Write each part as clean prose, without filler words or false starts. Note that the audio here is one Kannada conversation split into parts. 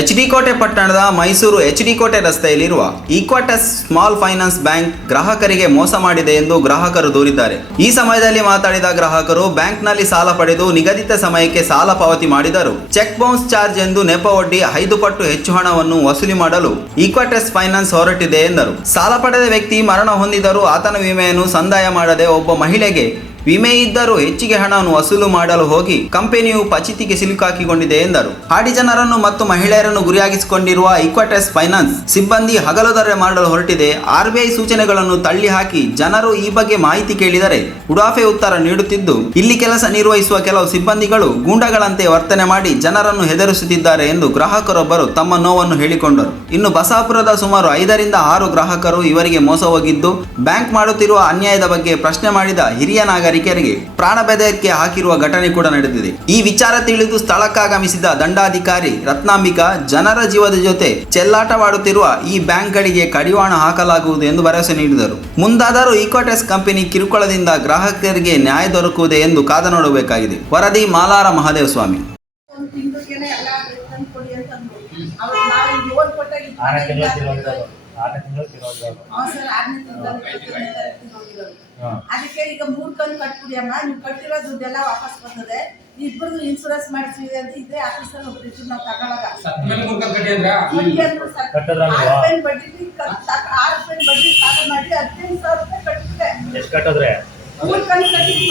ಎಚ್.ಡಿ. ಕೋಟೆ ಪಟ್ಟಣದ ಮೈಸೂರು ಎಚ್.ಡಿ. ಕೋಟೆ ರಸ್ತೆಯಲ್ಲಿರುವ ಈಕ್ವಾಟಸ್ ಸ್ಮಾಲ್ ಫೈನಾನ್ಸ್ ಬ್ಯಾಂಕ್ ಗ್ರಾಹಕರಿಗೆ ಮೋಸ ಮಾಡಿದೆ ಎಂದು ಗ್ರಾಹಕರು ದೂರಿದ್ದಾರೆ. ಈ ಸಮಯದಲ್ಲಿ ಮಾತನಾಡಿದ ಗ್ರಾಹಕರು, ಬ್ಯಾಂಕ್ನಲ್ಲಿ ಸಾಲ ಪಡೆದು ನಿಗದಿತ ಸಮಯಕ್ಕೆ ಸಾಲ ಪಾವತಿ ಮಾಡಿದರು. ಚೆಕ್ ಬೌನ್ಸ್ ಚಾರ್ಜ್ ಎಂದು ನೆಪವೊಡ್ಡಿ 5 ಪಟ್ಟು ಹೆಚ್ಚು ಹಣವನ್ನು ವಸೂಲಿ ಮಾಡಲು ಈಕ್ವಾಟಸ್ ಫೈನಾನ್ಸ್ ಹೊರಟಿದೆ ಎಂದರು. ಸಾಲ ಪಡೆದ ವ್ಯಕ್ತಿ ಮರಣ ಹೊಂದಿದರೂ ಆತನ ವಿಮೆಯನ್ನು ಸಂದಾಯ ಮಾಡದೆ ಒಬ್ಬ ಮಹಿಳೆಗೆ ವಿಮೆ ಇದ್ದರೂ ಹೆಚ್ಚಿಗೆ ಹಣವನ್ನು ವಸೂಲು ಮಾಡಲು ಹೋಗಿ ಕಂಪನಿಯು ಪಚಿತಿಗೆ ಸಿಲುಕಾಕಿಕೊಂಡಿದೆ ಎಂದರು. ಹಾಡಿ ಜನರನ್ನು ಮತ್ತು ಮಹಿಳೆಯರನ್ನು ಗುರಿಯಾಗಿಸಿಕೊಂಡಿರುವ ಈಕ್ವಾಟಸ್ ಫೈನಾನ್ಸ್ ಸಿಬ್ಬಂದಿ ಹಗಲುದರೆ ಮಾಡಲು ಹೊರಟಿದೆ. ಆರ್ಬಿಐ ಸೂಚನೆಗಳನ್ನು ತಳ್ಳಿ ಹಾಕಿ ಜನರು ಈ ಬಗ್ಗೆ ಮಾಹಿತಿ ಕೇಳಿದರೆ ಉಡಾಫೆ ಉತ್ತರ ನೀಡುತ್ತಿದ್ದು, ಇಲ್ಲಿ ಕೆಲಸ ನಿರ್ವಹಿಸುವ ಕೆಲವು ಸಿಬ್ಬಂದಿಗಳು ಗೂಂಡಾಗಳಂತೆ ವರ್ತನೆ ಮಾಡಿ ಜನರನ್ನು ಹೆದರಿಸುತ್ತಿದ್ದಾರೆ ಎಂದು ಗ್ರಾಹಕರೊಬ್ಬರು ತಮ್ಮ ನೋವನ್ನು ಹೇಳಿಕೊಂಡರು. ಇನ್ನು ಬಸಾಪುರದ ಸುಮಾರು 5ರಿಂದ 6 ಗ್ರಾಹಕರು ಇವರಿಗೆ ಮೋಸ ಹೋಗಿದ್ದು, ಬ್ಯಾಂಕ್ ಮಾಡುತ್ತಿರುವ ಅನ್ಯಾಯದ ಬಗ್ಗೆ ಪ್ರಶ್ನೆ ಮಾಡಿದ ಹಿರಿಯ ನಾಗರಿಕರಿಗೆ ಪ್ರಾಣ ಬೆದರಿಕೆ ಹಾಕಿರುವ ಘಟನೆ ಕೂಡ ನಡೆದಿದೆ. ಈ ವಿಚಾರ ತಿಳಿದು ಸ್ಥಳಕ್ಕಾಗಮಿಸಿದ ದಂಡಾಧಿಕಾರಿ ರತ್ನಾಂಬಿಕಾ, ಜನರ ಜೀವದ ಜೊತೆ ಚೆಲ್ಲಾಟವಾಡುತ್ತಿರುವ ಈ ಬ್ಯಾಂಕ್ಗಳಿಗೆ ಕಡಿವಾಣ ಹಾಕಲಾಗುವುದು ಎಂದು ಭರವಸೆ ನೀಡಿದರು. ಮುಂದಾದರೂ ಈಕ್ವಾಟಸ್ ಕಂಪನಿ ಕಿರುಕುಳದಿಂದ ಗ್ರಾಹಕರಿಗೆ ನ್ಯಾಯ ದೊರಕುವುದೇ ಎಂದು ಕಾದ ನೋಡಬೇಕಾಗಿದೆ. ವರದಿ ಮಾಲಾರ ಮಹಾದೇವ ಸ್ವಾಮಿ. ಅದಕ್ಕೆ ಈಗ 3 ಕಂತು ಕಟ್ಬಿಡಿ ಅಮ್ಮ, ನೀವು ಕಟ್ಟಿರೋ ದುಡ್ಡೆಲ್ಲ ವಾಪಸ್ ಬರ್ತದೆ. ಇಬ್ಬರದು ಇನ್ಶೂರೆನ್ಸ್ ಮಾಡಿಸಿದೆ ಅಂತ ಇದ್ರೆ ಆಫೀಸಲ್ಲಿ ಒಬ್ಬರು ನಾವು ತಗೊಳಗ ಬಡ್ಡಿ 6 ಬಡ್ಡಿ ಸಾಲ ಮಾಡಿ 15,000 ರೂಪಾಯಿ ಕಟ್ಟಿದೆ. ಎಷ್ಟು ಕಟ್ಟಿದ್ರೆ? 3 ಕಂತು ಕಟ್ಟಿದ್ವಿ.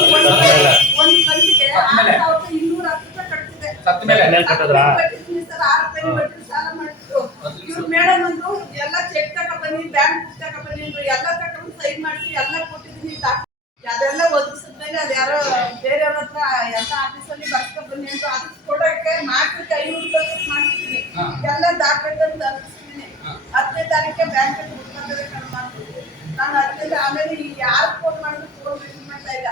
ಒಂದು ಕಂತಿಗೆ 6,210 ರೂಪಾಯಿ ಕಟ್ಟಿದೆ. ಕಟ್ಟಿದ್ವಿ ಸರ್. 6 ಬಡ್ಡಿ ಸಾಲ ಮಾಡಿದ್ರು. ಇವ್ರು ಮೇಡಮ್ ಅಂದ್ರು ಎಲ್ಲ ಚೆಕ್ ತಗೊಬನ್ನಿ, ಬ್ಯಾಂಕ್ ತಗೊಬನ್ನಿ ಅಂದ್ರು. ಎಲ್ಲ ತಗೊಂಡು ಸೈನ್ ಮಾಡಿಸಿ ಎಲ್ಲ ಕೊಟ್ಟಿದ್ದೀನಿ. ಅದೆಲ್ಲ ಒದಗಿಸಿದ್ಮೇಲೆ ಅದು ಯಾರೋ ಬೇರೆಯವ್ರ ಹತ್ರ ಎಲ್ಲ ಆಫೀಸಲ್ಲಿ ಬರ್ಸ್ಕೊ ಬನ್ನಿ ಅಂತ ಅದಕ್ಕೆ ಕೊಡೋಕೆ ಮಾಡ್ತಿದ್ದೆ. 500 ರೂಪಾಯಿ ಮಾಡ್ತಿದ್ದೀನಿ. ಎಲ್ಲ ದಾಖಲೆಗಳನ್ನು ತರಿಸ್ತಿದ್ದೀನಿ. 10ನೇ ತಾರೀಕೆ ಬ್ಯಾಂಕಲ್ಲಿ ದುಡ್ಡು ಮಾಡ್ತಿದ್ದೆ ನಾನು. 10ನೇ ಆಮೇಲೆ ಯಾರು ಫೋನ್ ಮಾಡಿದ್ರು ಫೋನ್ ರಿಸೀವ್ ಮಾಡ್ತಾ ಇಲ್ಲ.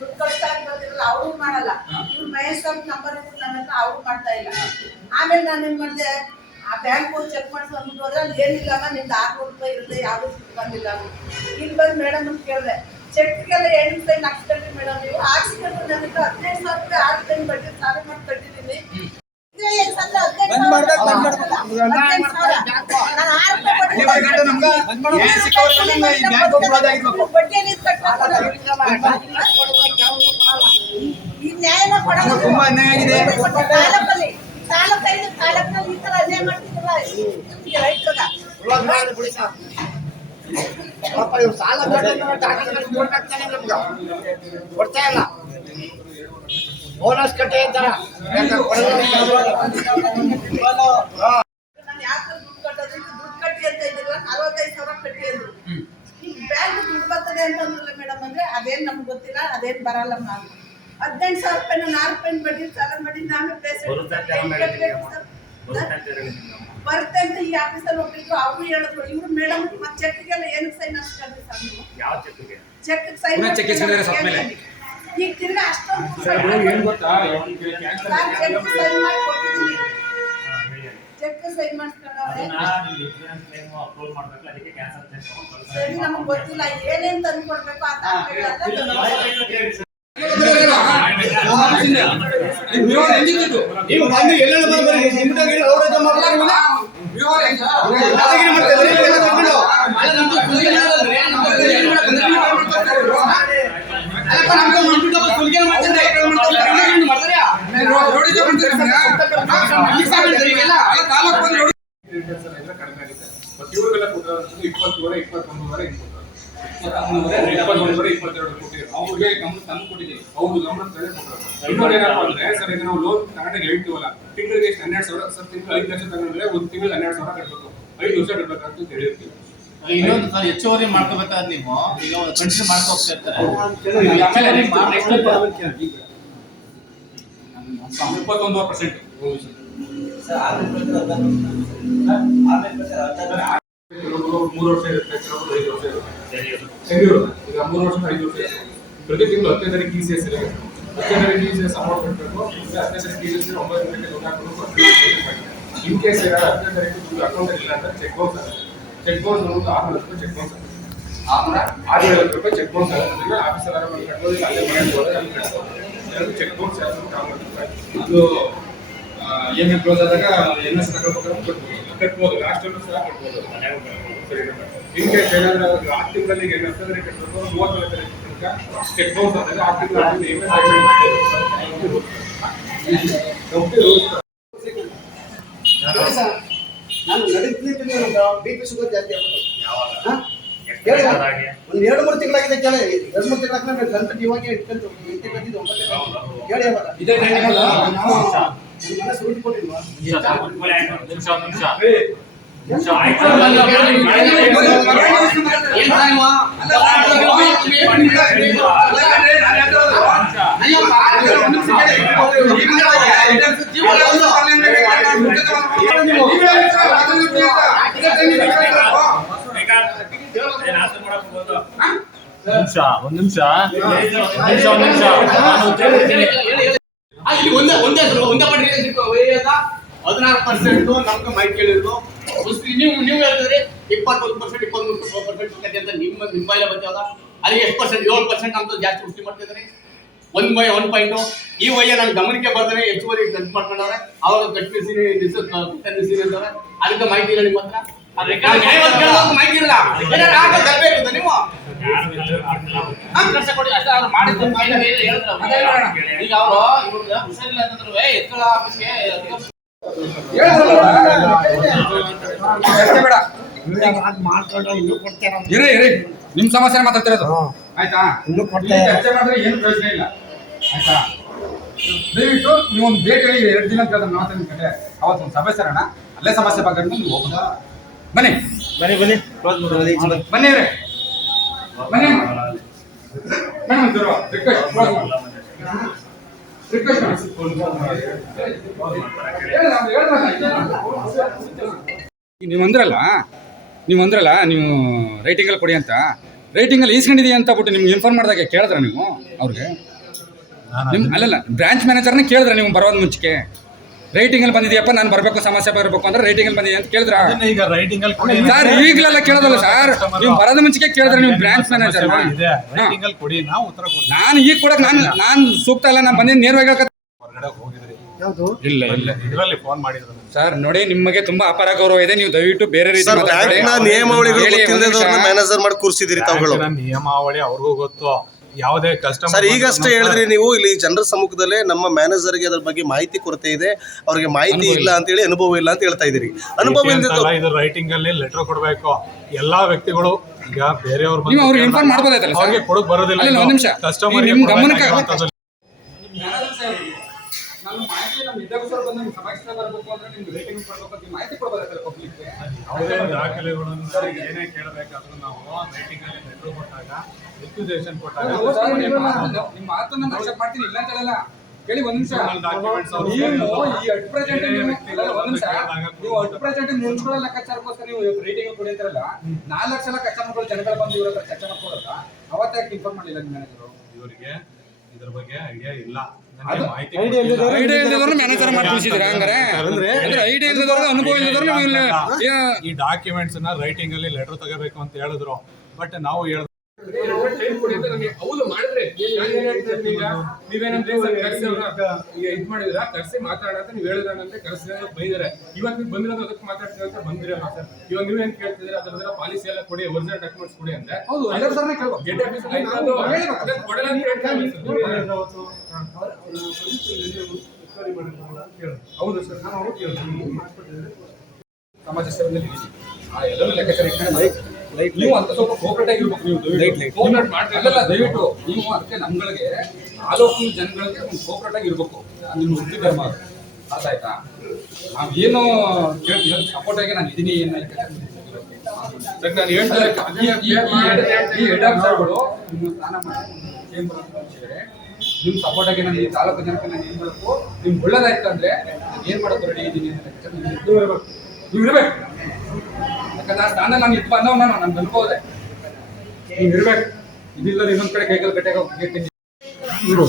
ದುಡ್ಡು ಕಳ್ಸ್ತಾ ಇರೋದಿಲ್ಲ, ಅವ್ರು ಮಾಡಲ್ಲ. ಇವ್ರು ಮಹೇಶ್ ಅವ್ರ ನಂಬರ್ ಇತ್ತು ನನ್ನ ಹತ್ರ, ಅವ್ರು ಮಾಡ್ತಾ ಇಲ್ಲ. ಆಮೇಲೆ ನಾನೇನು ಮಾಡಿದೆ, ಆ ಬ್ಯಾಂಕ್ ಹೋಗಿ ಚೆಕ್ ಮಾಡಿಸಿ ಅಂದ್ಬಿಟ್ಟು ಹೋದ್ರೆ ಅಲ್ಲಿ ಏನಿಲ್ಲಮ್ಮ, ನಿಮ್ದು 600 ರೂಪಾಯಿ ಇರುತ್ತೆ, ಯಾವುದೂ ಬಂದಿಲ್ಲ. ಇಲ್ಲಿ ಬಂದು ಮೇಡಮ್ ಅಂತ ಕೇಳಿದೆ, ಚೆಕ್ಗೆಲ್ಲ 8 ಸೈನ್ ಹಾಕ್ಸ್ಕೊಳ್ರಿ ಮೇಡಮ್, ನೀವು ಹಾಕ್ಸ್ಕೊಂಡು ನನಗೆ 15,000 ರೂಪಾಯಿ 6 ಸೈನ್ ಬಡ್ಡಿ ಸಾಲ ಮಾಡಿ ಕಟ್ಟಿದ್ದೀನಿ. ಈ ನ್ಯಾಯನ ಕೊಡೋದು ತುಂಬಾ ಅನ್ಯಾಯ ಆಗಿದೆ. ಸಾಲ ಕೈದು ಕಾಲಕ್ನಲ್ಲಿ ಈ ತರ ಅನ್ಯಾಯ ಮಾಡ್ತಿದ್ರಲ್ಲ ರೈತರಿಗೆ. ಸಾಲ ಕೊಡ್ತಾ ಇಲ್ಲ, ಬೋನಸ್ ಕಟ್ಟೆ ಇದ್ದಾರ. ನಾನು ಯಾಕೆ ದುಡ್ಡು ಕಟ್ಟೋದು, ದುಡ್ಡು ಕಟ್ಟಿ ಅಂತ ಇದ್ದಿಲ್ಲ, 45,000 ಕಟ್ಟಿ ಅಂದ್ರು. ಈ ಬ್ಯಾಂಕ್ ದುಡ್ಡು ಬರ್ತದೆ ಅಂತಂದ್ರಲ್ಲ ಮೇಡಮ್ ಅಂದ್ರೆ ಅದೇನು ನಮ್ಗೆ ಗೊತ್ತಿಲ್ಲ, ಅದೇನು ಬರಲ್ಲ. ನಾನು 15,000 ರೂಪಾಯಿ 6 ರೂಪಾಯಿ ಬಡ್ಡಿ ಸಾಲ ಮಾಡಿ ನಾನು ಬರುತ್ತೆ ಅಂತ ಈ ಆಫೀಸಲ್ಲಿ ಹೋಗ್ಲಿಕ್ಕೆ ಅವ್ರು ಹೇಳಿದ್ರು. ಇವ್ರು ಮೇಡಮ್ ಚೆಕ್ಗೆಲ್ಲ ಏನಕ್ಕೆ ಸೈನ್ ಹಾಕ್ಸ್ಕೊಂಡ್ರಿ ಸರ್ ನೀವು? ಚೆಕ್ ಸೈನ್ ಈಗ ತಿರ್ಗಾ ಅಷ್ಟೊಂದು ಸೈನ್ ಮಾಡಿ ಕೊಟ್ಟಿದ್ದೀನಿ. ಚೆಕ್ ಸೈನ್ ಮಾಡಿಸ್ಕೊಂಡವ್ರೆ. ಸರಿ, ನಮಗೆ ಗೊತ್ತಿಲ್ಲ ಏನೇನು ತಂದು ಕೊಡ್ಬೇಕು ಆ ದಾಖಲೆಗಳೆಲ್ಲ. ಅವ್ರಿಗೆ ತಂದು ಕೊಟ್ಟಿದ್ದೀವಿ. ಅವ್ರು ಗಮನ ಇನ್ನೊಂದು ಏನಪ್ಪ ಅಂದ್ರೆ, ಸರ್ ಈಗ ನಾವು ಲೋನ್ ಕರೆಕ್ಟಾಗಿ ಹೇಳ್ತೀವಲ್ಲ, ತಿಂಗಳಿಗೆ ಎಷ್ಟು 12,000 ಸರ್, ತಿಂಗಳು 5 ಲಕ್ಷ ತಗೊಂಡ್ರೆ ಒಂದು ತಿಂಗಳಿಗೆ 12,000 ಕಟ್ಟಬೇಕು, 5 ವರ್ಷ ಕಟ್ಟಬೇಕಂತ ಹೇಳಿರ್ತೀವಿ. ಇನ್ನೊಂದು ಸರ್ ಹೆಚ್ಚುವರಿ ಮಾಡ್ಕೋಬೇಕಾದ್ರೆ ನೀವು ಈಗ ಕಂಟಿನ್ಯೂ ಮಾಡ್ಕೊ ಹೋಗ್ತಾ ಇರ್ತಾರೆ. 21% ಮೂರು ವರ್ಷ ಇರುತ್ತೆ, 5 ವರ್ಷ ಇರುತ್ತೆ. ಈಗ 3 ವರ್ಷ 5 ವರ್ಷ ಪ್ರತಿ ತಿಂಗಳು 10ನೇ ತಾರೀಕು TCS ಇದೆ. 10ನೇ ತಾರೀಕು TCS ಅಮೌಂಟ್ ಕಟ್ಟಬೇಕು. 10ನೇ ತಾರೀಕು TCS 9 ಗಂಟೆಗೆ ಲೋನ್ ಹಾಕಬೇಕು. ಇನ್ ಕೇಸ್ 10ನೇ ತಾರೀಕು ದುಡ್ಡು ಅಕೌಂಟ್ ಇಲ್ಲ ಅಂತ ಚೆಕ್ ಬೌನ್ಸ್ ಆಗುತ್ತೆ. ಚೆಕ್ ಬೌನ್ಸ್ ಬಂದು 6 ಲಕ್ಷ ರೂಪಾಯಿ ಚೆಕ್ ಬೌನ್ಸ್ ಆಗುತ್ತೆ. 6 ಲಕ್ಷ ರೂಪಾಯಿ ಚೆಕ್ ಬೌನ್ಸ್ ಆಗುತ್ತೆ. ಆಫೀಸಲ್ಲಿ ಆರಾಮಾಗಿ ಕಟ್ಟೋದಿಲ್ಲ, ಅಲ್ಲೇ ಮನೆಗೆ ಹೋದ್ರೆ ಅಲ್ಲಿ ಕಟ್ಬೋದು. ಚೆಕ್ ಬೌನ್ಸ್ 2 ರೂಪಾಯಿ. ಅದು ಏನು ಕ್ಲೋಸ್ ಆದಾಗ NS ಕಟ್ಬೋದು ಲಾಸ್ಟ್ ಸಹ ಕಟ್ಬೋದು. ಇನ್ ಕೇಸ್ ಏನಾದ್ರೆ ಆ ತಿಂಗಳಲ್ಲಿ ಈಗ ನರ್ಸರಿ ಕಟ್ಟಬೇಕು 30 ತನಕ ಚೆಕ್ ಬೌನ್ಸ್ ಆದಾಗ ಆ ತಿಂಗಳು ನಾನು ನಡೀತಿದ್ದೀನಿ BP ಶುಗರ್ ಜಾಸ್ತಿ ಆಗ್ಬಿಟ್ಟು ಒಂದು 2-3 ತಿಂಗಳಾಗಿದೆ ಕೇಳಿ 2-3 ತಿಂಗಳಾಗ ಗಂಟು ಇವಾಗ ಇಟ್ಕೊಂಡು 8 ಗಂಟೆ 9 ಹೇಳಿ ಅವಾಗ ಇದೇ ಸುರುಟಿ ಕೊಟ್ಟಿಲ್ವಾ ಒಂದ್ ನಿಮಿಷ ಒಂದೇ ಪಟ್ಟಿ 16% ನಮ್ಗೆ ಮೈಕ್ ಕೇಳಿದ್ರು. ನೀವು ಹೇಳ್ತಿದ್ರಿ 21%, 23% ಅಂತ ನಿಮ್ಮ ಬಾಯಿಲೆ ಬಂದಿವಾಗ ಅಲ್ಲಿ ಎಷ್ಟು ಪರ್ಸೆಂಟ್ 7% ನಮ್ದು ಜಾಸ್ತಿ ವೃಷ್ಟಿ ಮಾಡ್ತಿದ್ರಿ 1 ಪಾಯಿಂಟ್. ಈ ವಯ್ಯ ನನ್ನ ಗಮನಕ್ಕೆ ಬರ್ತಾರೆ ಹೆಚ್ಚುವರಿ ಖರ್ಚು ಮಾಡ್ಕೊಂಡವ್ರೆ. ಅವಾಗ ಕಟ್ಟಿಸಿರಿ ಅಂತವ್ರೆ. ಅದಕ್ಕೆ ಮಾಹಿತಿ ಇಲ್ಲ ನಿಮ್ಮ ಹತ್ರ ಮಾಹಿತಿ ಇಲ್ಲ ನೀವು ಕೊಡಿ ಅಷ್ಟೇ. ಅವ್ರು ಮಾಡಿದ್ದು ಈಗ ಅವರು ಹುಷಾರಿಲ್ಲ ಅಂತಂದ್ರು ಎತ್ಕಳ ಆಫೀಸ್ಗೆ ನಿಮ್ ಸಮಸ್ಯೆ ಮಾತಾಡ್ತಿರೋದು ಆಯ್ತಾ. ಚರ್ಚೆ ಮಾಡಿದ್ರೆ ಏನು ಪ್ರಯೋಜನ ಇಲ್ಲ ಆಯ್ತಾ. ದಯವಿಟ್ಟು ನೀವೊಂದು ಡೇಟ್ ಹೇಳಿ 2 ದಿನ ಅಂತ ಹೇಳಿದ್ರೆ ಮಾತಾಡಿ ಕಡೆ ಅವತ್ತು ಒಂದು ಸಭೆ ಸೇರೋಣ. ಅಲ್ಲೇ ಸಮಸ್ಯೆ ಬಗ್ಗೆ ನೀವು ಹೋಗೋದಾ. ಬನ್ನಿ ಬನ್ನಿ ಬನ್ನಿ ಬನ್ನಿ ರೀ ಬನ್ನಿ ಮೇಡಮ್ ರಿಕ್ವೆಸ್ಟ್ ನೀವು ಅಂದ್ರಲ್ಲ ನೀವು ರೈಟಿಂಗಲ್ಲಿ ಕೊಡಿ ಅಂತ. ರೈಟಿಂಗಲ್ಲಿ ಈಸ್ಕೊಂಡಿದೀಯ ಅಂತ ಬಿಟ್ಟು ನಿಮ್ಗೆ ಇನ್ಫಾರ್ಮ್ ಮಾಡಿದಾಗ ಕೇಳಿದ್ರ ನೀವು ಅವ್ರಿಗೆ ಅಲ್ಲಲ್ಲ ಬ್ರಾಂಚ್ ಮ್ಯಾನೇಜರ್ನೇ ಕೇಳಿದ್ರ ನೀವು ಬರೋದು ಮುಂಚೆಗೆ ರೈಟಿಂಗಲ್ಲಿ ಬಂದಿದೆಯಪ್ಪ ನಾನು ಬರಬೇಕು ಸಮಸ್ಯೆ ಬರಬೇಕು ಅಂದ್ರೆ ರೈಟಿಂಗಲ್ಲಿ ಬಂದಿದೆ ಅಂತ ಕೇಳಿದ್ರ ಈಗ ರೈಟಿಂಗಲ್ಲಿ ಸರ್ ಈಗಲೆಲ್ಲ ಕೇಳೋದಲ್ಲ ಸರ್. ನೀವು ಬರೋದ ಮುಂಚೆಗೆ ಕೇಳಿದ್ರೆ ನೀವು ಬ್ರಾಂಚ್ ಮ್ಯಾನೇಜರ್ ರೈಟಿಂಗಲ್ಲಿ ಕೊಡಿ ನಾವು ಉತ್ತರ ಕೊಡಿ. ನಾನು ಈಗ ಕೊಡಕ್ ನಾನು ಸೂಕ್ತ ಇಲ್ಲ. ನಾನು ಬಂದಿದ್ದು ನೇರವಾಗಿ ಹೊರಗಡೆ ಹೋಗಿದ್ರಿ ಇಲ್ಲ ಇದರಲ್ಲಿ ಫೋನ್ ಮಾಡಿದ್ರು ಸರ್. ನೋಡಿ ನಿಮಗೆ ತುಂಬಾ ಅಪಾರ ಗೌರವ ಇದೆ. ನೀವು ದಯವಿಟ್ಟು ಬೇರೆ ರೀತಿ ಮ್ಯಾನೇಜರ್ ಮಾಡಿ ಕೂರಿಸಿದಿರಿ ತಾವುಗಳು. ನಿಯಮಾವಳಿ ಅವ್ರಿಗೂ ಗೊತ್ತು. ಯಾವುದೇ ಕಸ್ಟಮರ್ ಸರ್ ಈಗಷ್ಟೇ ಹೇಳಿದ್ರಿ ನೀವು ಇಲ್ಲಿ ಜನರ ಸಮ್ಮುಖದಲ್ಲೇ ನಮ್ಮ ಮ್ಯಾನೇಜರ್ಗೆ ಅದ್ರ ಬಗ್ಗೆ ಮಾಹಿತಿ ಕೊರತೆ ಇದೆ, ಅವ್ರಿಗೆ ಮಾಹಿತಿ ಇಲ್ಲ ಅಂತ ಹೇಳಿ ಅನುಭವ ಇಲ್ಲ ಅಂತ ಹೇಳ್ತಾ ಇದೀರಿ. ಅನುಭವ ಇದು ರೈಟಿಂಗ್ ಅಲ್ಲಿ ಲೆಟರ್ ಕೊಡಬೇಕು. ಎಲ್ಲಾ ವ್ಯಕ್ತಿಗಳು ಈಗ ಬೇರೆಯವ್ರು ನೀವು ಅವ್ರಿಗೆ ಇನ್ಫಾರ್ಮ್ ಮಾಡ್ಬೋದಾಯ್ತಲ್ಲ ಸರ್. ಅವ್ರಿಗೆ ಕೊಡಕ್ ಬರೋದಿಲ್ಲ. ಒಂದು ನಿಮಿಷ ಕಸ್ಟಮರ್ ನಿಮ್ಮ ಗಮನಕ್ಕೆ ನಾನು ಮಾಹಿತಿ ನಮ್ಮ ಇದ್ದಾಗ ಬಂದು ನಿಮ್ಮ ಸಮಸ್ಯೆ ಬರಬೇಕು ಅಂದ್ರೆ ನಿಮ್ಗೆ ರೇಟಿಂಗ್ ಕೊಡಬೇಕು ಅಂತ ಮಾಹಿತಿ ಕೊಡಬೇಕಾದ್ರೆ ಪಬ್ಲಿಕ್ಗೆ ಯಾವುದೇ ದಾಖಲೆಗಳನ್ನು ಏನೇ ಕೇಳಬೇಕಾದ್ರೂ ನಾವು ರೈಟಿಂಗ್ ಅಲ್ಲಿ ಲೆಟರ್ ಕೊಟ್ಟಾಗ ರಿಕ್ವಿಸೇಷನ್ ಕೊಟ್ಟಾಗ ನಿಮ್ಮ ಮಾತನ್ನ ನಾನು ಅಕ್ಸೆಪ್ಟ್ ಮಾಡ್ತೀನಿ ಇಲ್ಲ ಅಂತ ಹೇಳಲ್ಲ. ಕೇಳಿ ಒಂದ್ ನಿಮಿಷ. ಡಾಕ್ಯುಮೆಂಟ್ಸ್ ಈ ಅಟ್ ಪ್ರೆಸೆಂಟ್ ನೀವು ಅಟ್ ಪ್ರೆಸೆಂಟ್ ಮುನ್ಸಿಪಲ್ ಲೆಕ್ಕಾಚಾರಕ್ಕೋಸ್ಕರ ನೀವು ರೇಟಿಂಗ್ ಕೊಡಿ ಅಂತಾರಲ್ಲ. 4 ಲಕ್ಷ ಕಸ್ಟಮರ್ಗಳು ಜನಗಳು ಬಂದು ಇವ್ರ ಹತ್ರ ಚರ್ಚೆ ಮಾಡ್ಕೊಳ್ಳೋಲ್ಲ. ಅವತ್ತಾಗಿ ಇನ್ಫಾರ್ಮ್ ಮಾಡಿಲ್ಲ ನಿಮ್ಮ ಮ್ಯಾನೇಜರು. ಇವರಿಗೆ ಇದ್ರ ಬಗ್ಗೆ ಐಡಿಯಾ ಇಲ್ಲ. ಮ್ಯಾನೇಜರ್ ಮಾಡಿ ಕಳಿಸಿದ್ರ ಹಂಗಾರೆ ಐಡಿಯಾ ಇಲ್ಲದವ್ರು ಅನುಭವ ಇಲ್ಲದವ್ರು ಈ ಡಾಕ್ಯುಮೆಂಟ್ಸ್ ನ ರೈಟಿಂಗ್ ಅಲ್ಲಿ ಲೆಟರ್ ತಗೋಬೇಕು ಅಂತ ಹೇಳಿದ್ರು. ಬಟ್ ನಾವು ಹೌದು ಮಾಡಿದ್ರೆ ನೀವೇನಂದ್ರೆ ಇದ್ ಮಾಡಿದ್ರ ಕರ್ಸಿ ಮಾತಾಡೋಣ ನೀವು ಹೇಳಿದ್ರಂತೆ ಕರ್ಸಿ ಬೈದಾರೆ. ಇವತ್ತು ಬಂದಿರೋದು ಅದಕ್ಕೆ ಮಾತಾಡ್ತೀವಿ ಅಂತ ಬಂದಿರಲ್ಲ ಸರ್. ಇವಾಗ ನೀವೇನ್ ಕೇಳ್ತಿದ್ರೆ ಅದ್ರ ಪಾಲಿಸಿ ಎಲ್ಲ ಕೊಡಿ, ಒರಿಜಿನಲ್ ಡಾಕ್ಯುಮೆಂಟ್ಸ್ ಕೊಡಿ ಅಂತ. ಹೌದು ಗೆಟ್ ಆಫೀಸ್ ಕೊಡಲ್ಲ ಅಂತ ಹೇಳ್ತಾರೆ. ಹೌದು ಸರ್ ನಾವು ಸಮಾಜ ಸೇವೆಯಲ್ಲಿ ಎಲ್ಲರೂ ಲೆಕ್ಕಾಚಾರ ಇಟ್ಕೊಂಡು ನೀವು ಅಂತ ಸ್ವಲ್ಪ ಕೋಪರೇಟ್ ಆಗಿರ್ಬೇಕು. ನೀವು ಕೋಪರೇಟ್ ಮಾಡ್ತಿರಲ್ಲ ದಯವಿಟ್ಟು ನೀವು ಅದಕ್ಕೆ ನಮ್ಗಳಿಗೆ 4 ಜನಗಳಿಗೆ ಒಂದು ಕೋಪರೇಟ್ ಆಗಿರ್ಬೇಕು. ನಿಮ್ಮ ವೃತ್ತಿ ಧರ್ಮ ಅರ್ಥ ಆಯ್ತಾ. ನಾವು ಏನು ಕೇಳ್ತೀವಿ ಸಪೋರ್ಟ್ ಆಗಿ ನಾನು ಇದೀನಿ ನಾನು ಹೇಳ್ತಾರೆ. ಈ ಹೆಡ್ ಆಫೀಸರ್ಗಳು ನಿಮ್ಮ ಸ್ನಾನ ಮಾಡಿ ಏನ್ ಬರೋದ್ರೆ ನಿಮ್ ಸಪೋರ್ಟ್ ಆಗಿ ನಾನು ಈ 4 ಜನಕ್ಕೆ ನಾನು ಏನ್ ಮಾಡಬೇಕು ನಿಮ್ಗೆ ಒಳ್ಳೇದಾಯ್ತು ಅಂದ್ರೆ ನಾನು ಏನ್ ಮಾಡೋದು ರೆಡಿ ಇದ್ದೀನಿ ಅಂತ ನೀವು ಇರ್ಬೇಕು. ಯಾಕಂದ್ರೆ ಆ ಸ್ಥಾನ ನಾನು ಇದು ಬಂದವ ನಾನು ಅನ್ಕೋದೆ ನೀವು ಇರ್ಬೇಕು. ಇದಿಲ್ಲ ಇನ್ನೊಂದ್ ಕಡೆ ಕೈಗಳು ಗಟ್ಟೆ ಹೋಗ್ತೀನಿ ಇರು.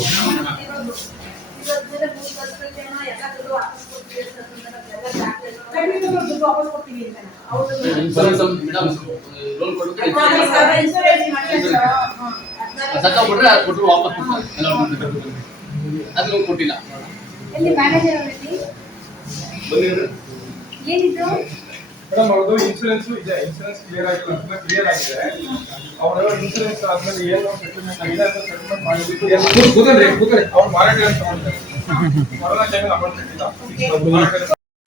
ಕೊಟ್ಟರು ವಾಪಸ್ ಅದು ಕೊಟ್ಟಿಲ್ಲ. ಏನಿದು ಮೇಡಮ್ ಅವ್ರದ್ದು ಇನ್ಸೂರೆನ್ಸ್ ಇದೆ, ಇನ್ಸೂರೆನ್ಸ್ ಕ್ಲಿಯರ್ ಆಗಿಲ್ಲ ಅಂತ ಕ್ಲಿಯರ್ ಆಗಿದೆ. ಅವರು ಇನ್ಸೂರೆನ್ಸ್ ಆದ್ಮೇಲೆ ಏನು ಸೆಟಲ್ಮೆಂಟ್ ಆಗಿದೆ ಅಂತ ಸೆಟಲ್ಮೆಂಟ್ ಮಾಡಿಬಿಟ್ಟು ಕೂತ್ರೆ ಅವ್ರು ಮಾರಾಟ ತಗೊಂಡಿದ್ದಾರೆ. ಕೊರೋನಾ ಟೈಮಲ್ಲಿ ಅಮೌಂಟ್ ಕಟ್ಟಿಲ್ಲ,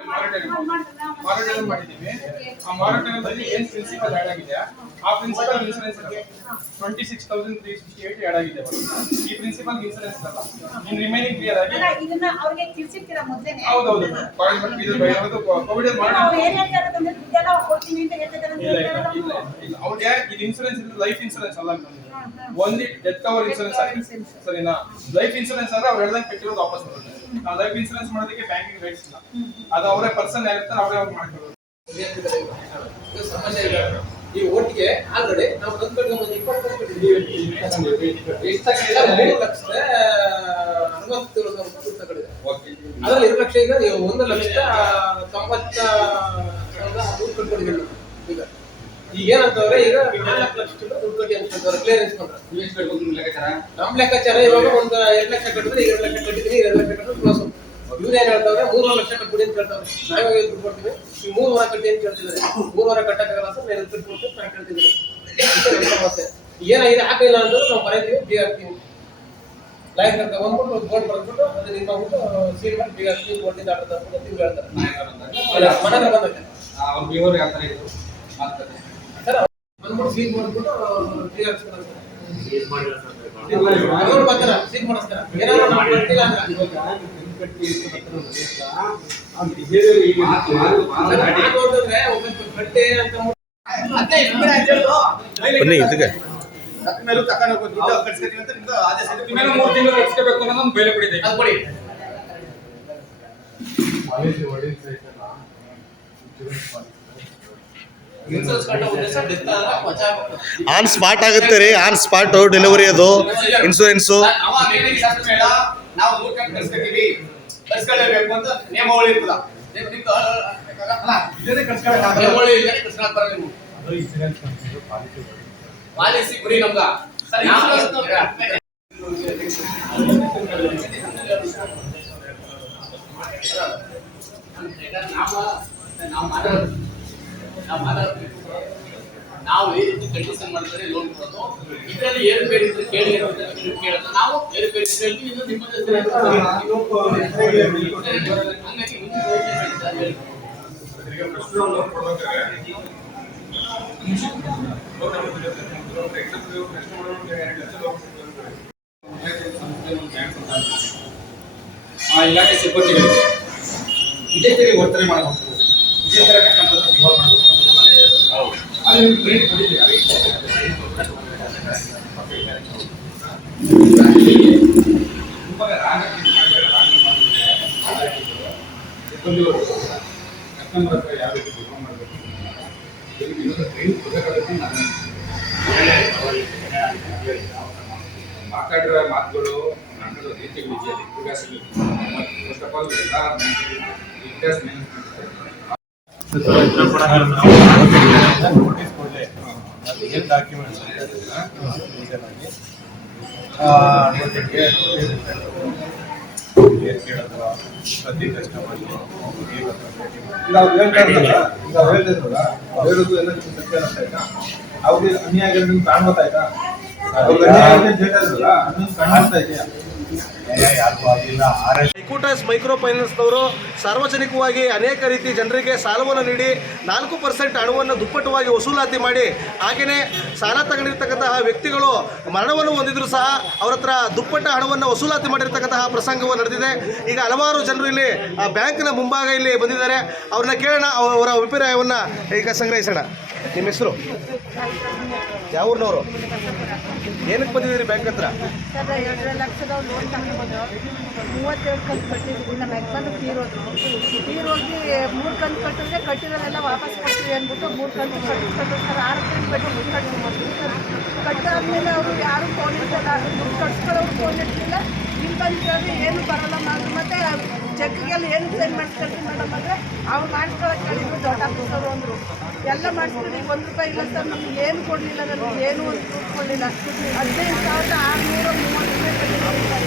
ಮಾರಾಟ ಮಾಡಿದ್ದೀವಿ. ಆ ಮಾರಾಟದಲ್ಲಿ ಏನ್ ಪ್ರಿನ್ಸಿಪಲ್ ಆಡ್ ಆಗಿದೆ ಆ ಪ್ರಿನ್ಸಿಪಲ್ ಇನ್ಸೂರೆನ್ಸ್ 26,368 ಆಡ್ ಆಗಿದೆ. ಈ ಪ್ರಿನ್ಸಿಪಲ್ ಇನ್ಸೂರೆನ್ಸ್ ಅಲ್ಲ, ಇನ್ ರಿಮೈನಿಂಗ್ ಕ್ಲಿಯರ್ ಆಗಿ. ಇದನ್ನ ಅವ್ರಿಗೆ ತಿಳಿಸಿರ್ತೀರಾ ಮೊದಲೇನೆ? ಹೌದೌದು, ಕೋವಿಡ್ ಅವ್ರು ಏನ್ ಹೇಳ್ತಾರೆ ಅಂದ್ರೆ ದುಡ್ಡೆಲ್ಲ ಕೊಡ್ತೀನಿ ಅಂತ ಹೇಳ್ತಿದ್ದಾರೆ. ಇಲ್ಲ ಅವ್ರಿಗೆ ಇದು ಇನ್ಸೂರೆನ್ಸ್ ಲೈಫ್ ಇನ್ಸೂರೆನ್ಸ್ ಅಲ್ಲ, ಓನ್ಲಿ ಡೆತ್ ಕವರ್ ಇನ್ಸೂರೆನ್ಸ್ ಆಗಿದೆ. ಸರಿನಾ? ಲೈಫ್ ಇನ್ಸೂರೆನ್ಸ್ ಅಂದ್ರೆ ಅವ್ರು ಹೇಳ್ದಂಗೆ ಕಟ್ಟಿರೋದು ವಾಪಸ್ ಬರುತ್ತೆ. ನಾವು ಲೈಫ್ ಇನ್ಸೂರೆನ್ಸ್ ಮಾಡೋದಕ್ಕೆ ಬ್ಯಾಂಕಿಂಗ್ ರೈಟ್ಸ್ ಇಲ್ಲ, ಅದು ಅವರೇ ಪರ್ಸನ್ ಯಾರಿರ್ತಾರೆ ಅವರೇ ಅವ್ರು ಮಾಡ್ಕೊಳ್ಳೋದು. ಸಮಸ್ಯೆ ಇಲ್ಲ. ಈ ಒಟ್ಟಿಗೆ ಆಲ್ರೆಡಿ ನಾವು ತಂದ್ಕೊಂಡು ಒಂದು 20 ಕಟ್ಟಿದ್ದೀವಿ. ಎಷ್ಟು ತಗೊಂಡಿಲ್ಲ? 3,60,60,000 ತಗೊಂಡಿದೆ. ಅದ್ರಲ್ಲಿ 2 ಲಕ್ಷ ಈಗ 1,90,90,000 ಕಟ್ಕೊಂಡಿದ್ದೀವಿ. ಈಗ ಏನಂತಂದ್ರೆ ಈಗ 4 ಲಕ್ಷ ದುಡ್ಡು ಕಟ್ಟಿ ಅಂತ ಕ್ಲಿಯರೆನ್ಸ್ ಮಾಡ್ತಾರೆ. ನಮ್ಮ ಲೆಕ್ಕಾಚಾರ ಇವಾಗ ಒಂದು 2 ಲಕ್ಷ ಕಟ್ಟಿದ್ರೆ 2 ಲಕ್ಷ ಕಟ್ಟಿದ್ದೀನಿ, 2 ಲಕ್ಷ ಕಟ್ಟಿದ್ರೆ ಕ್ಲೋಸ್. ಇವ್ರು ಏನ್ ಹೇಳ್ತಾವ್ರೆ 3 ಲಕ್ಷ ಕಟ್ಬಿಡಿ ಅಂತ ಹೇಳ್ತಾವ್ರೆ. ನಾವೇ ದುಡ್ಡು ಕೊಡ್ತೀವಿ, ಈ 3 ವಾರ ಕಟ್ಟಿ ಅಂತ ಹೇಳ್ತಿದ್ದಾರೆ. 3 ವಾರ ಕಟ್ಟಕ್ಕಾಗಲ್ಲ ಸರ್, ನಾನು ಕಟ್ಬಿಟ್ಟು ನಾನು ಕೇಳ್ತಿದ್ದೀನಿ. ಸಮಸ್ಯೆ ಏನಾಗಿದೆ ಹಾಕಿಲ್ಲ ಅಂದ್ರೆ ನಾವು ಬರೀತೀವಿ, ಬಿ ಹಾಕ್ತೀವಿ. ಲೈನ್ ಅಂತ ಬಂದ್ಬಿಟ್ಟು ಬೋರ್ಡ್ ಬರ್ಬಿಟ್ಟು ಅದು ನಿಮ್ಮ ಸೀಲ್ ಮಾಡಿ ಬಿ ಹಾಕ್ತೀವಿ, ಬೋರ್ಡಿಂದ ಆಟ ತರ್ಬಿಟ್ಟು ತಿಂಗಳು ಹೇಳ್ತಾರೆ. ಮನೆ ಬಂದಕ್ಕೆ ಸರ್ ಬಂದ್ಬಿಟ್ಟು ಸೀಲ್ ಮಾಡ್ಬಿಟ್ಟು ಬಿ ಹಾಕ್ಸ್ತಾರೆ. ಅವ್ರು ಬರ್ತಾರ ಸೀಲ್ ಮಾಡಿಸ್ತಾರ. ಏನಾದ್ರು ನಾವು ಕೊಟ್ಟಿಲ್ಲ ಅಂದ್ರೆ ಬನ್ನಿ ಇದಕ್ಕೆ ಮೇಲೆ ತಕೊಂಡು ಹೋಗಿ ದುಡ್ಡು ಕಟ್ಸ್ಕೊತೀವಿ ಅಂತ ನಿಮ್ದು ಆದೇಶ ಇದೆ. ಇನ್ನು 3 ತಿಂಗಳು ಕಟ್ಸ್ಕೋಬೇಕು ಅನ್ನೋದು ಒಂದು ಬೆಲೆ ಬಿಡಿದೆ. ಅದು ಕೊಡಿ. ಇನ್ಸೂರೆನ್ಸ್ ಕಟ್ಟೋ ಉದ್ದೇಶ ಡೆತ್ ಆದಾಗ ಬಚಾವ್ ಆನ್ ಸ್ಪಾಟ್ ಆಗುತ್ತೆ ರೀ, ಆನ್ ಸ್ಪಾಟ್ ಡೆಲಿವರಿ ಅದು ಇನ್ಸೂರೆನ್ಸು. ನಾವು ಅದೇನಿಗೆ ಶಾಸ್ತ್ರ ಮೇಳ ನಾವು 3 ಕಂತು ಕಟ್ಸ್ಕೊತೀವಿ, ಕಟ್ಸ್ಕೊಳ್ಳೇಬೇಕು ಅಂತ ನಿಯಮಾವಳಿ ಇರ್ತದ. ಇದೇ ಕಟ್ಸ್ಕೊಳಕ್ಕಾಗಲ್ಲ. ನಿಯಮಾವಳಿ ಇಲ್ಲದೆ ಕಟ್ಸ್ಕೊಳಕ್ ಬರಲ್ಲ. ನೀವು ಪಾಲಿಸಿ ಗುರಿ ನಮ್ಗ ಸರ್ ಇನ್ಸೂರೆನ್ಸ್ ನಾವು ಈ ರೀತಿ ಕಂಡೀಷನ್ ಮಾಡ್ತಾರೆ ಲೋನ್ ಕೊಡೋದು. ಇದರಲ್ಲಿ ಏರುಪೇರು ಇದ್ರೆ ಕೇಳಿ ಕೇಳೋದು, ನಾವು ಏರುಪೇರು ಹೇಳ್ತೀವಿ. ಇದು ನಿಮ್ಮ ಆ ಇಲಾಖೆ ಸಿಬ್ಬಂದಿಗಳಿಗೆ ಇದೇ ತರ ವರ್ತನೆ ಮಾಡಬೇಕು, ಇದೇ ತರ ಕಸ್ಟಮರ್ ಬಿಹೇವ್ ಮಾಡಬೇಕು. ಅಲ್ಲಿ ರೇಟ್ ಕೊಟ್ಟಿದ್ದೀವಿ. ಸಿಬ್ಬಂದಿಗಳು ಕಸ್ಟಮರ್ ಹತ್ರ ಯಾವ ರೀತಿ ಬಿಹೇವ್ ಮಾಡಬೇಕು, ಟ್ರೈನ್ ಕೊಡಬೇಕಾಗುತ್ತೆ. ನಾನು ಮಾತಾಡಿರೋ ಮಾತುಗಳು ಮಾತಾಡೋ ರೀತಿಗಳಿದೆಯಲ್ಲ, ವಿಕಾಸಗಳು ಫಸ್ಟ್ ಆಫ್ ಆಲ್ ಎಲ್ಲ ವಿಕಾಸ್ ನೋಟಿಸ್ ಕೊಡಲಿ, ಅದು ಏನು ಡಾಕ್ಯುಮೆಂಟ್ಸ್ ಏನು ಕೇಳಿದ್ರ ಪ್ರತಿ ಕಸ್ಟಮರ್ಗೆ ಹೇಳೋದು ಎಲ್ಲ ಸತ್ಯ ಆಯ್ತಾ? ಅವ್ರಿಗೆ ಅನ್ಯಾಯ ನಿಮ್ಗೆ ಕಾಣ್ಬೋದಾಯ್ತಾ? ಅವ್ರಿಗೆ ಅನ್ಯಾಯ ಕಾಣ್ಬೋತಾ ಇದೆಯಾ? ಯಾರಿಗೂ ಆಗಿಲ್ಲ. ಇಕ್ವಿಟಾಸ್ ಮೈಕ್ರೋ ಫೈನಾನ್ಸ್ನವರು ಸಾರ್ವಜನಿಕವಾಗಿ ಅನೇಕ ರೀತಿ ಜನರಿಗೆ ಸಾಲವನ್ನು ನೀಡಿ 4% ಹಣವನ್ನು ದುಪ್ಪಟ್ಟವಾಗಿ ವಸೂಲಾತಿ ಮಾಡಿ, ಹಾಗೆಯೇ ಸಾಲ ತಗೊಂಡಿರ್ತಕ್ಕಂತಹ ವ್ಯಕ್ತಿಗಳು ಮರಣವನ್ನು ಹೊಂದಿದ್ರು ಸಹ ಅವರ ಹತ್ರ ದುಪ್ಪಟ್ಟ ಹಣವನ್ನು ವಸೂಲಾತಿ ಮಾಡಿರ್ತಕ್ಕಂತಹ ಪ್ರಸಂಗವು ನಡೆದಿದೆ. ಈಗ ಹಲವಾರು ಜನರು ಇಲ್ಲಿ ಆ ಬ್ಯಾಂಕ್ನ ಮುಂಭಾಗ ಇಲ್ಲಿ ಬಂದಿದ್ದಾರೆ. ಅವ್ರನ್ನ ಕೇಳೋಣ, ಅವರ ಅಭಿಪ್ರಾಯವನ್ನು ಈಗ ಸಂಗ್ರಹಿಸೋಣ. ನಿಮ್ಮ ಹೆಸರು? ಯಾವ ಊರಿನವರು? ಏನಕ್ಕೆ ಬಂದಿದ್ದೀರಿ ಬ್ಯಾಂಕ್ ಹತ್ರ? ಸರ್ 2 ಲಕ್ಷದ ಲೋನ್ ತಗೊಂಡು 32 ಕಂತು ಕಟ್ಟಿದ್ದೀವಿ. ನಮ್ಮ ಯಜಮಾನ ತೀರೋಗಿ 3 ಕಂತು ಕಟ್ಟಿದ್ರೆ ಕಟ್ಟಿರೋದೆಲ್ಲ ವಾಪಸ್ ಕೊಡ್ತೀವಿ ಅಂದ್ಬಿಟ್ಟು 3 ಕಂತು ಕಟ್ಟಿಸ್ಕೊಂಡು ಸರ್ 6 ಕಂತು ಬಿಟ್ಟು ದುಡ್ಡು ಕಟ್ಸ್ಕೊಡ್ತೀವಿ ಸರ್. ಕಟ್ಟಾದ್ಮೇಲೆ ಅವರು ಯಾರು ಫೋನ್ ಇರ್ತಲ್ಲ, ದುಡ್ಡು ಕಟ್ಸ್ಕೊಳ್ಳೋರು ಫೋನ್ ಇರ್ತಿಲ್ಲ. ಇಲ್ಲಿ ಬಂದು ಕೇಳಿದ್ರೆ ಏನು ಬರೋಲ್ಲ ಮಾಡಿ, ಮತ್ತು ಚೆಕ್ಗೆಲ್ಲ ಏನು ಸೈನ್ ಮಾಡಿಸ್ಕೊಳ್ತೀವಿ ಮೇಡಮ್ ಅಂದರೆ ಅವ್ರು ಮಾಡಿಸ್ಕೊಳಕ್ಕೆ ಹೇಳಿದ್ರು ದೊಡ್ಡ ಆಫೀಸರು ಅಂದರು. ಎಲ್ಲ ಮಾಡಿಸ್ಕೊಂಡು 1 ರೂಪಾಯಿ ಇಲ್ಲ ಸರ್, ನಮ್ಗೆ ಏನು ಕೊಡಲಿಲ್ಲ, ನಮಗೆ ಏನು ಒಂದು ದುಡ್ಡು ಕೊಡಲಿಲ್ಲ. 15,630 ರೂಪಾಯಿ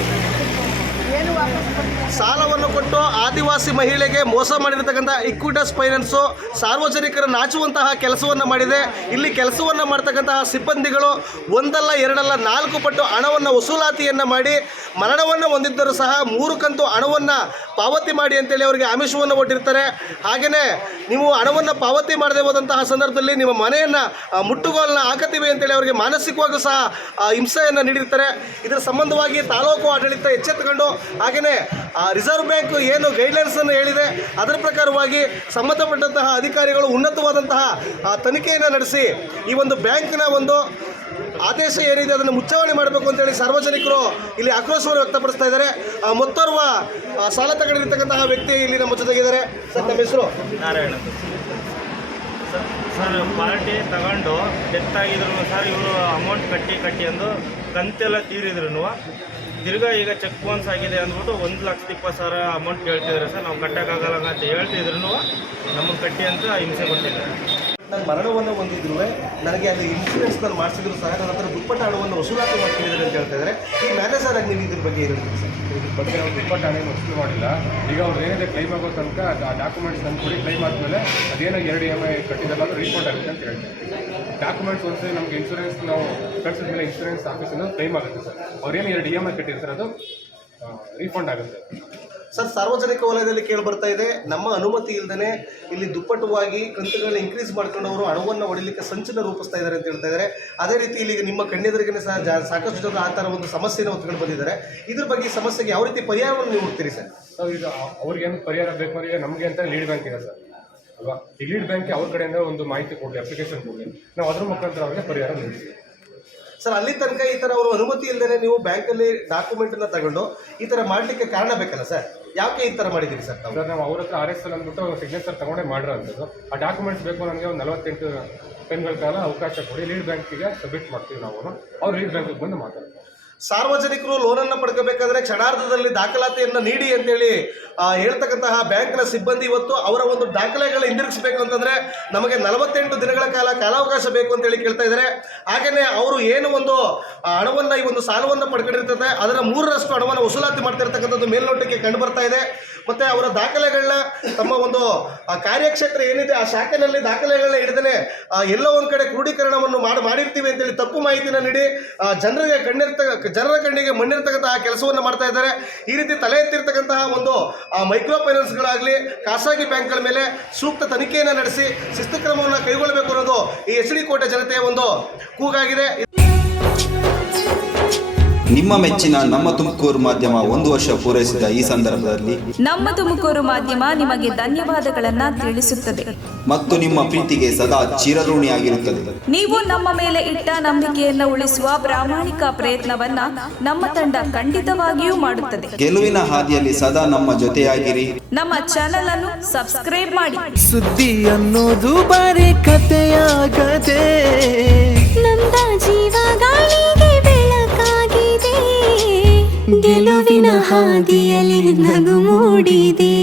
ಸಾಲವನ್ನು ಕೊಟ್ಟು ಆದಿವಾಸಿ ಮಹಿಳೆಗೆ ಮೋಸ ಮಾಡಿರ್ತಕ್ಕಂಥ ಇಕ್ವಿಟಸ್ ಫೈನಾನ್ಸು ಸಾರ್ವಜನಿಕರ ನಾಚುವಂತಹ ಕೆಲಸವನ್ನು ಮಾಡಿದೆ. ಇಲ್ಲಿ ಕೆಲಸವನ್ನು ಮಾಡ್ತಕ್ಕಂತಹ ಸಿಬ್ಬಂದಿಗಳು ಒಂದಲ್ಲ ಎರಡಲ್ಲ 4 ಪಟ್ಟು ಹಣವನ್ನು ವಸೂಲಾತಿಯನ್ನು ಮಾಡಿ ಮರಣವನ್ನು ಹೊಂದಿದ್ದರೂ ಸಹ 3 ಕಂತು ಹಣವನ್ನು ಪಾವತಿ ಮಾಡಿ ಅಂತೇಳಿ ಅವರಿಗೆ ಆಮಿಷವನ್ನು ಒಡ್ಡಿರ್ತಾರೆ. ಹಾಗೆಯೇ ನೀವು ಹಣವನ್ನು ಪಾವತಿ ಮಾಡದೆ ಹೋದಂತಹ ಸಂದರ್ಭದಲ್ಲಿ ನಿಮ್ಮ ಮನೆಯನ್ನು ಮುಟ್ಟುಗೋಲನ್ನ ಹಾಕುತ್ತೀವಿ ಅಂತೇಳಿ ಅವರಿಗೆ ಮಾನಸಿಕವಾಗೂ ಸಹ ಹಿಂಸೆಯನ್ನು ನೀಡಿರ್ತಾರೆ. ಇದರ ಸಂಬಂಧವಾಗಿ ತಾಲೂಕು ಆಡಳಿತ ಎಚ್ಚೆತ್ತುಕೊಂಡು ಹಾಗೆಯೇ ರಿಸರ್ವ್ ಬ್ಯಾಂಕ್ ಏನು ಗೈಡ್ಲೈನ್ಸನ್ನು ಹೇಳಿದೆ ಅದರ ಪ್ರಕಾರವಾಗಿ ಸಂಬಂಧಪಟ್ಟಂತಹ ಅಧಿಕಾರಿಗಳು ಉನ್ನತವಾದಂತಹ ತನಿಖೆಯನ್ನು ನಡೆಸಿ ಈ ಒಂದು ಬ್ಯಾಂಕಿನ ಒಂದು ಆದೇಶ ಏನಿದೆ ಅದನ್ನು ಮುಚ್ಚಾವಣೆ ಮಾಡಬೇಕು ಅಂತೇಳಿ ಸಾರ್ವಜನಿಕರು ಇಲ್ಲಿ ಆಕ್ರೋಶವನ್ನು ವ್ಯಕ್ತಪಡಿಸ್ತಾ ಇದ್ದಾರೆ. ಮತ್ತೋರ್ವ ಸಾಲ ತಗೊಂಡಿರ್ತಕ್ಕಂತಹ ವ್ಯಕ್ತಿ ಇಲ್ಲಿ ನಮ್ಮ ಜೊತೆಗಿದ್ದಾರೆ. ಸರ್, ನಮ್ಮ ಹೆಸರು? ನಾರಾಯಣ ಸರ್. ಪಾರ್ಟಿ ತಗೊಂಡು ಡೆತ್ ಆಗಿದ್ರು ಸರ್, ಇವರು ಅಮೌಂಟ್ ಕಟ್ಟಿ ಅಂದು ಕಂತೆಲ್ಲ ತೀರಿದ್ರು. ತಿರ್ಗಾ ಈಗ ಚೆಕ್ ಬೌನ್ಸ್ ಆಗಿದೆ ಅಂದ್ಬಿಟ್ಟು 1,20,000 ಅಮೌಂಟ್ ಕೇಳ್ತಿದ್ದಾರೆ ಸರ್. ನಾವು ಕಟ್ಟೋಕ್ಕಾಗಲ್ಲ ಅಂತ ಹೇಳ್ತಿದ್ರು, ನಮ್ಮನ್ನು ಕಟ್ಟಿ ಅಂತ ಹಿಂಸೆ ಕೊಟ್ಟಿದ್ದಾರೆ. ನಾನು ಮರಣವನ್ನು ಹೊಂದಿದ್ರು ನನಗೆ ಅದು ಇನ್ಶೂರೆನ್ಸ್ ನಾನು ಮಾಡಿಸಿದ್ರು ಸಹ ನನ್ನ ಹತ್ರ ದುಪ್ಪಟ್ಟ ಹಣವನ್ನು ವಸೂಲಾತಿ ಮಾಡ್ತಿದ್ದಾರೆ ಅಂತ ಹೇಳ್ತಾ ಇದ್ದಾರೆ. ಈ ಮ್ಯಾನೇಜರ್ ಆಗಿ ನೀವು ಇದ್ರ ಬಗ್ಗೆ ಇರುತ್ತೆ ಸರ್? ಇದ್ರ ಬಗ್ಗೆ ನಾವು ದುಪ್ಪಟ್ಟ ಹಣವನ್ನು ವಸೂಲು ಮಾಡಿಲ್ಲ. ಈಗ ಅವ್ರು ಏನಿದೆ ಕ್ಲೈಮ್ ಆಗೋ ತನಕ ಆ ಡಾಕ್ಯುಮೆಂಟ್ಸ್ ತಂದು ಕೊಡಿ. ಕ್ಲೈಮ್ ಆದಮೇಲೆ ಅದೇನೋ 2 EMI ಕಟ್ಟಿದ್ದಲ್ಲ ಅದು ರೀಫಂಡ್ ಆಗುತ್ತೆ ಅಂತ ಹೇಳ್ತಾರೆ. ಡಾಕ್ಯುಮೆಂಟ್ಸ್ ಒಂದ್ಸರಿ ನಮಗೆ ಇನ್ಶೂರೆನ್ಸ್ ನಾವು ಕಳಿಸಿದ ಮೇಲೆ ಇನ್ಶೂರೆನ್ಸ್ ಆಫೀಸಿಂದ ಕ್ಲೈಮ್ ಆಗುತ್ತೆ ಸರ್. ಅವ್ರೇನು 2 EMI ಕಟ್ಟಿರ್ತಾರೆ ಅದು ರೀಫಂಡ್ ಆಗುತ್ತೆ ಸರ್. ಸಾರ್ವಜನಿಕ ವಲಯದಲ್ಲಿ ಕೇಳಿ ಬರ್ತಾ ಇದೆ, ನಮ್ಮ ಅನುಮತಿ ಇಲ್ಲದೇ ಇಲ್ಲಿ ದುಪ್ಪಟ್ಟವಾಗಿ ಕಂತುಗಳನ್ನ ಇನ್ಕ್ರೀಸ್ ಮಾಡ್ಕೊಂಡು ಅವರು ಹಣವನ್ನು ಹೊಡಿಲಿಕ್ಕೆ ಸಂಚನ್ನು ರೂಪಿಸ್ತಾ ಇದ್ದಾರೆ ಅಂತ ಹೇಳ್ತಾ ಇದ್ದಾರೆ. ಅದೇ ರೀತಿ ಇಲ್ಲಿ ನಿಮ್ಮ ಕಣ್ಣೆದುರಿಗೆ ಸಹ ಸಾಕಷ್ಟು ಜನ ಆ ಥರ ಒಂದು ಸಮಸ್ಯೆನ ಹೊತ್ಕೊಂಡು ಬಂದಿದ್ದಾರೆ. ಇದ್ರ ಬಗ್ಗೆ ಸಮಸ್ಯೆಗೆ ಯಾವ ರೀತಿ ಪರಿಹಾರವನ್ನು ನೀವು ಹುಡ್ತೀರಿ ಸರ್? ಈಗ ಅವ್ರಿಗೇನು ಪರಿಹಾರ ಬೇಕು ಅಂದರೆ ನಮಗೆ ಅಂತ ಲೀಡ್ ಬ್ಯಾಂಕ್ ಇದೆ ಸರ್ ಅಲ್ವಾ? ಈ ಲೀಡ್ ಬ್ಯಾಂಕ್ಗೆ ಅವ್ರ ಕಡೆಯಿಂದ ಒಂದು ಮಾಹಿತಿ ಕೊಡಲಿ, ಅಪ್ಲಿಕೇಶನ್ ಕೊಡಲಿ, ನಾವು ಅದ್ರ ಮುಖಾಂತರ ಅವ್ರಿಗೆ ಪರಿಹಾರ ನೀಡ್ತೀವಿ ಸರ್. ಅಲ್ಲಿ ತನಕ ಈ ಥರ ಅವರು ಅನುಮತಿ ಇಲ್ಲದೇ ನೀವು ಬ್ಯಾಂಕಲ್ಲಿ ಡಾಕ್ಯುಮೆಂಟನ್ನು ತಗೊಂಡು ಈ ಥರ ಮಾಡಲಿಕ್ಕೆ ಕಾರಣ ಬೇಕಲ್ಲ ಸರ್? ಯಾಕೆ ಈ ಥರ ಮಾಡಿದ್ದೀರಿ ಸರ್? ನಾವು ಅವ್ರ ಹತ್ರ RSL ಅಂದ್ಬಿಟ್ಟು ಸಿಗ್ನೇಚರ್ ತಗೊಂಡೇ ಮಾಡಿರೋ ಅಂಥದ್ದು. ಆ ಡಾಕ್ಯುಮೆಂಟ್ಸ್ ಬೇಕು ನನಗೆ ಒಂದು 48 ಪೆನ್ಗಳ ಕಾಲ ಅವಕಾಶ ಕೊಡಿ, ಲೀಡ್ ಬ್ಯಾಂಕಿಗೆ ಸಬ್ಮಿಟ್ ಮಾಡ್ತೀವಿ ನಾವು. ಅವ್ರು ಲೀಡ್ ಬ್ಯಾಂಕಿಗೆ ಬಂದು ಮಾತಾಡ್ತಾರೆ. ಸಾರ್ವಜನಿಕರು ಲೋನನ್ನು ಪಡ್ಕೋಬೇಕಾದ್ರೆ ಕ್ಷಣಾರ್ಧದಲ್ಲಿ ದಾಖಲಾತಿಯನ್ನು ನೀಡಿ ಅಂತೇಳಿ ಹೇಳ್ತಕ್ಕಂತಹ ಬ್ಯಾಂಕ್ನ ಸಿಬ್ಬಂದಿ ಇವತ್ತು ಅವರ ಒಂದು ದಾಖಲೆಗಳು ಹಿಂದಿರುಗಿಸಬೇಕು ಅಂತಂದರೆ ನಮಗೆ 48 ದಿನಗಳ ಕಾಲಾವಕಾಶ ಬೇಕು ಅಂತೇಳಿ ಕೇಳ್ತಾ ಇದ್ದಾರೆ. ಹಾಗೆಯೇ ಅವರು ಏನು ಒಂದು ಹಣವನ್ನು ಈ ಒಂದು ಸಾಲವನ್ನು ಪಡ್ಕೊಂಡಿರ್ತದೆ ಅದರ 3ರಷ್ಟು ಹಣವನ್ನು ವಸೂಲಾತಿ ಮಾಡ್ತಿರ್ತಕ್ಕಂಥದ್ದು ಮೇಲ್ನೋಟಕ್ಕೆ ಕಂಡು ಬರ್ತಾ ಇದೆ. ಮತ್ತು ಅವರ ದಾಖಲೆಗಳನ್ನ ತಮ್ಮ ಒಂದು ಕಾರ್ಯಕ್ಷೇತ್ರ ಏನಿದೆ ಆ ಶಾಖೆಯಲ್ಲಿ ದಾಖಲೆಗಳನ್ನ ಹಿಡಿದೇ ಎಲ್ಲೋ ಒಂದು ಕಡೆ ಕ್ರೋಢೀಕರಣವನ್ನು ಮಾಡಿರ್ತೀವಿ ಅಂತೇಳಿ ತಪ್ಪು ಮಾಹಿತಿನ ನೀಡಿ ಜನರ ಕಣ್ಣಿಗೆ ಮಣ್ಣಿರ್ತಕ್ಕಂತಹ ಕೆಲಸವನ್ನು ಮಾಡ್ತಾ ಇದ್ದಾರೆ. ಈ ರೀತಿ ತಲೆ ಎತ್ತಿರ್ತಕ್ಕಂತಹ ಒಂದು ಮೈಕ್ರೋ ಫೈನಾನ್ಸ್ಗಳಾಗಲಿ ಖಾಸಗಿ ಬ್ಯಾಂಕ್ಗಳ ಮೇಲೆ ಸೂಕ್ತ ತನಿಖೆಯನ್ನು ನಡೆಸಿ ಶಿಸ್ತು ಕ್ರಮವನ್ನು ಕೈಗೊಳ್ಳಬೇಕು ಅನ್ನೋದು ಈ HD ಕೋಟೆ ಜನತೆಯ ಒಂದು ಕೂಗಾಗಿದೆ. ನಿಮ್ಮ ಮೆಚ್ಚಿನ ನಮ್ಮ ತುಮಕೂರು ಮಾಧ್ಯಮ 1 ವರ್ಷ ಪೂರೈಸಿದ ಈ ಸಂದರ್ಭದಲ್ಲಿ ನಮ್ಮ ತುಮಕೂರು ಮಾಧ್ಯಮ ನಿಮಗೆ ಧನ್ಯವಾದಗಳನ್ನ ತಿಳಿಸುತ್ತದೆ ಮತ್ತು ನಿಮ್ಮ ಪ್ರೀತಿಗೆ ಸದಾ ಚಿರಋಣಿಯಾಗಿರುತ್ತದೆ. ನೀವು ನಮ್ಮ ಮೇಲೆ ಇಟ್ಟ ನಂಬಿಕೆಯನ್ನು ಉಳಿಸುವ ಪ್ರಾಮಾಣಿಕ ಪ್ರಯತ್ನವನ್ನ ನಮ್ಮ ತಂಡ ಖಂಡಿತವಾಗಿಯೂ ಮಾಡುತ್ತದೆ. ಗೆಲುವಿನ ಹಾದಿಯಲ್ಲಿ ಸದಾ ನಮ್ಮ ಜೊತೆಯಾಗಿರಿ. ನಮ್ಮ ಚಾನೆಲ್ ಅನ್ನು ಸಬ್ಸ್ಕ್ರೈಬ್ ಮಾಡಿ. ಸುದ್ದಿ ಅನ್ನೋದು ಬರೀ ಕಥೆಯಾಗದೆ ನಮ್ದ ಜೀವ ಗಾಳಿಗೆ ಬೆಳಕಾಗಿದೆ, ಗೆಲುವಿನ ಹಾದಿಯಲ್ಲಿ ನಗು ಮೂಡಿದೆ.